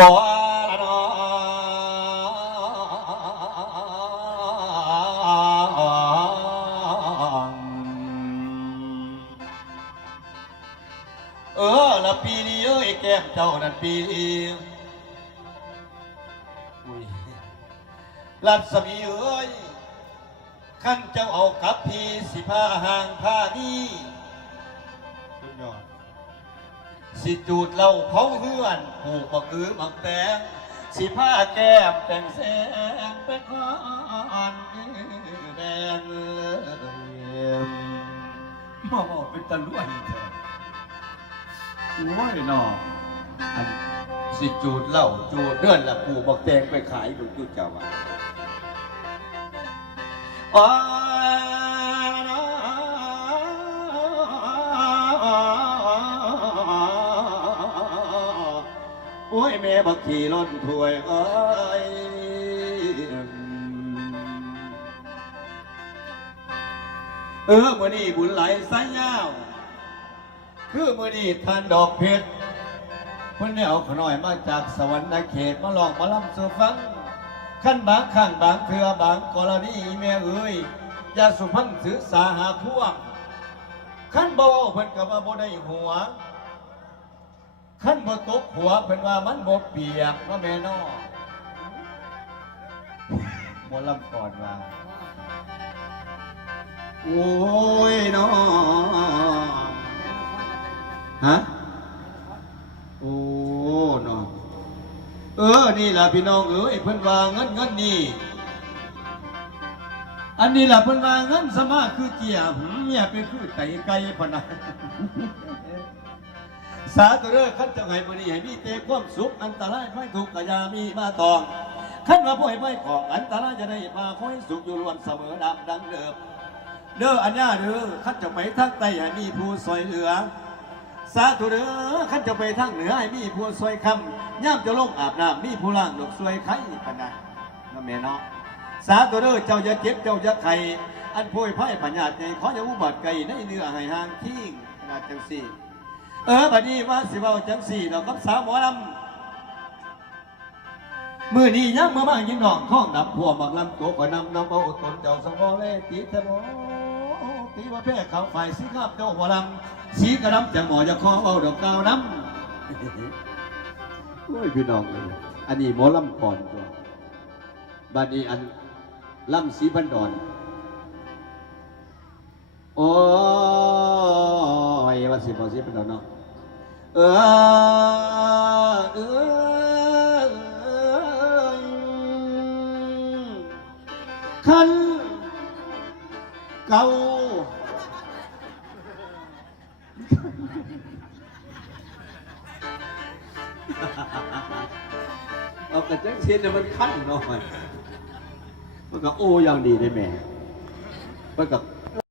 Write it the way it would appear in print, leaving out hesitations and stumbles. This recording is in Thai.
บ่ละน้องละปีนี้เอ้ยแก้มเจ้านั่นปีรัศมีเอ้ยขั้นเจ้าเอากับพี่สิผ้าห่างผ้านี้สุดยอดสิจูดเหล่าเผาเฮือนผูกบักบักแตงสิผ้าแก้มแต่งแสงเป็นคอนแดงมาบอกเป็นตะลุ่ยเถอะโอ้ยน้องอันสิจูดเหล่าจูดเลื่อนละผูกบักแตงไปขายดูจุดเจ้าว่าโอ้ยแม่บักขี่ล้นถ้วยเอ้ยมื่อนี้บุญไหลสายยาวคือมื่อนี้ท่านดอกเพชรเพิ่นได้เอาขน่อยมาจากสวรรค์เขตมาลองมาล่ำสู่ฟังขั้นบางข้างบางเถื่อบางกรณีแม่เอ้ยอย่าสุพรรณศึกษาหาพวกขั้นบ่เพิ่นก็ว่าบ่ได้หัวขั้นบ่ตกหัวเพิ่นว่ามันบ่เปียกว่าแม่น้อบ่ลำก่อนว่าโอ้ยน้อฮะโอ้น้อนี่ล่ะพี่น้องเอ้ยเพิ่นว่าเงินนี่อันนี้ล่ะเพิ่นว่าเงินสมาคือเจียเนี่ยเป็นคือไก่พะนะสาธุเด้อคันจังไห้บ่นี้ให้มีแต่ความสุขอันตรายไม่ทุกข์ก็อย่ามีมาตองคันว่าบ่ให้ไว้ของอันตรายจะได้มาคอยสุขอยู่ล้วนเสมอดังเดิมเด้ออัญญาเด้อคันจะไปทางใต้ให้มีผู้ซอยเหลือสาธุเด้อขันจะไปทางเหนือให้มีผู้ซอยคำย่ำจะลงอาบน้ำมีผู้ล่างดอกซวยไข่ปะนะน้ำแม่เนาะสาธุเด้อเจ้าจะเจ็บเจ้าจะไข่อันโพยไพ่ปัญญาใจขออย่าอุบัติไก่ในเนื้อให้ห่างทิ้งขนาดจังสี่บัดนี้ว่าสิเว้าจังสี่เรากับสาวหมอลำมือนี้ยังเมื่อมายิงน้องข้องดับพวกบักลำตัวก็นำน้องเอาตนเจ้าสมบูรณ์เลยตีเถอะตีว่าแพ้เขาฝ่ายสีข้ามเจ้าหัวลำสีกระดำจะหมอจะคอเอาดอกกาวน้ำโอ้ยพี่น้องอันนี้หมอลำก่อนตัวบัดนี้อันลำสีพันดอนโอ้ยว่าสิพอสีพันดอนเนาะคันเก่าเอากระจังเสียนเนี่ยมันขั้นหน่อยมันก็โอ้ยังดีได้แม่มันก็